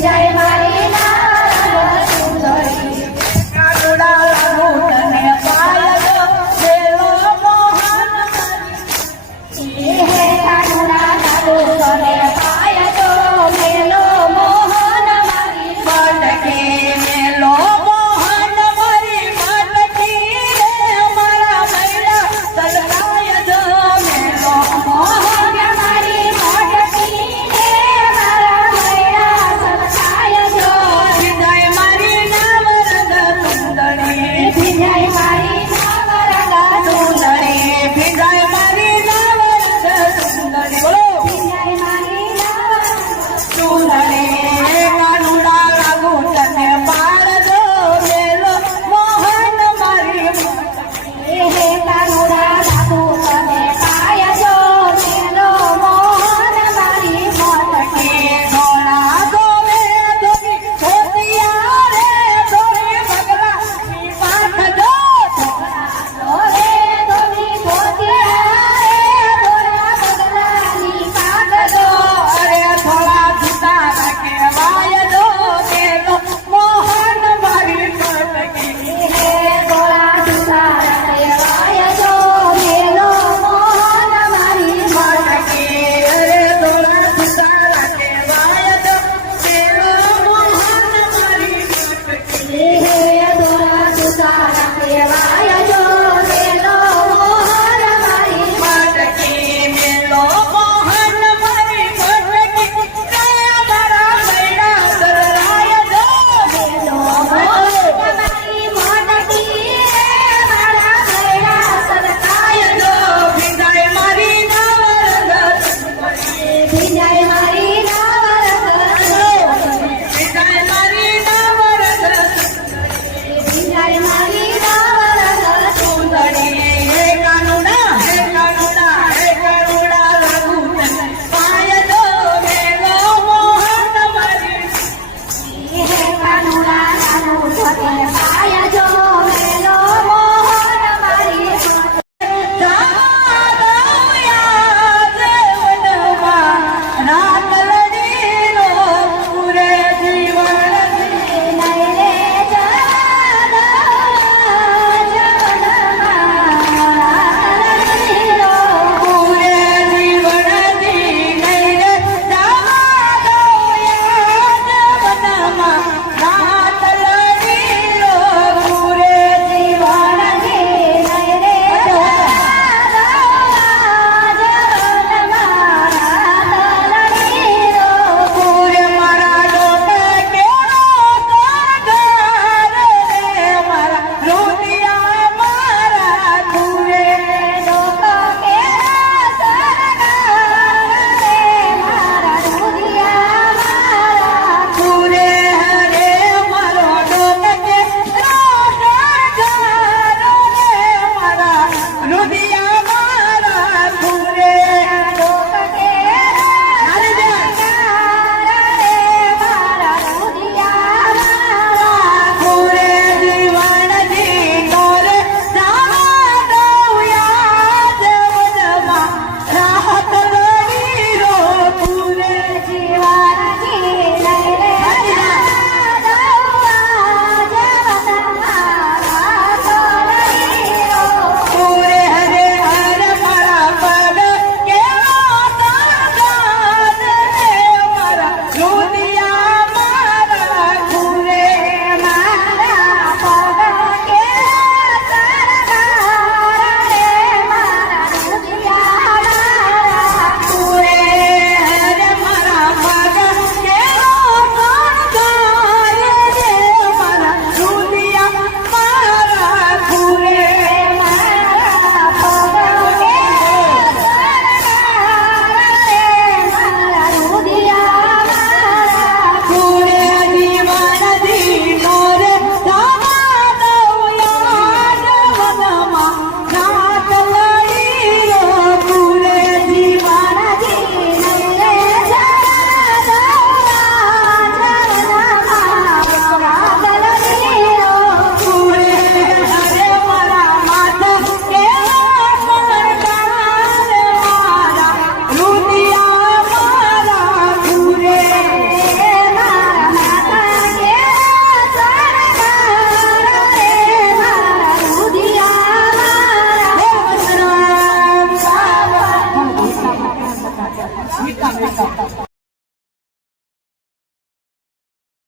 जय मारी